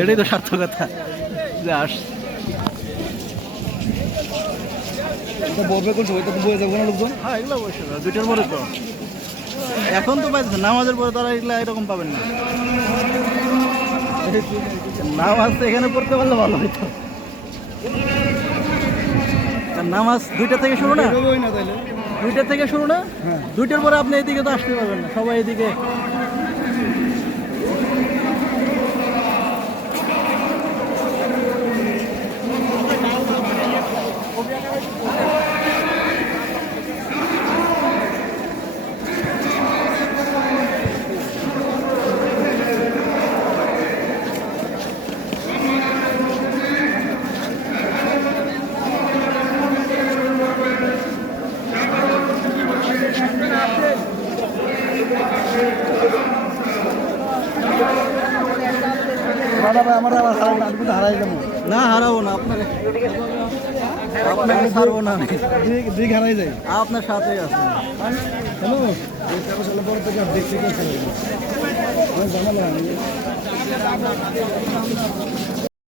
এটাই তো সার্থকতা যে আস বলবে কোন সময় তো বয়ে যাবো না লোকজন। হ্যাঁ এগুলো অবশ্যই দুইটার পরে তো এখন তো পাইছে নামাজের পরে তারা এগুলো এরকম পাবেন না। নামাজ তো এখানে পড়তে পারলে ভালো হইতো। নামাজ 2টা থেকে শুরু না, 2টা থেকে শুরু না, 2টার পরে আপনি এদিকে তো আসতে পারবেন না, সবাই এদিকে। না হারাবো না আপনাকে, আপনাকে ছাড়বো না, দিক হারাই যায়। আপনার সাথেই আছে। হ্যালো বড় থেকে দেখতে গেছে জানালা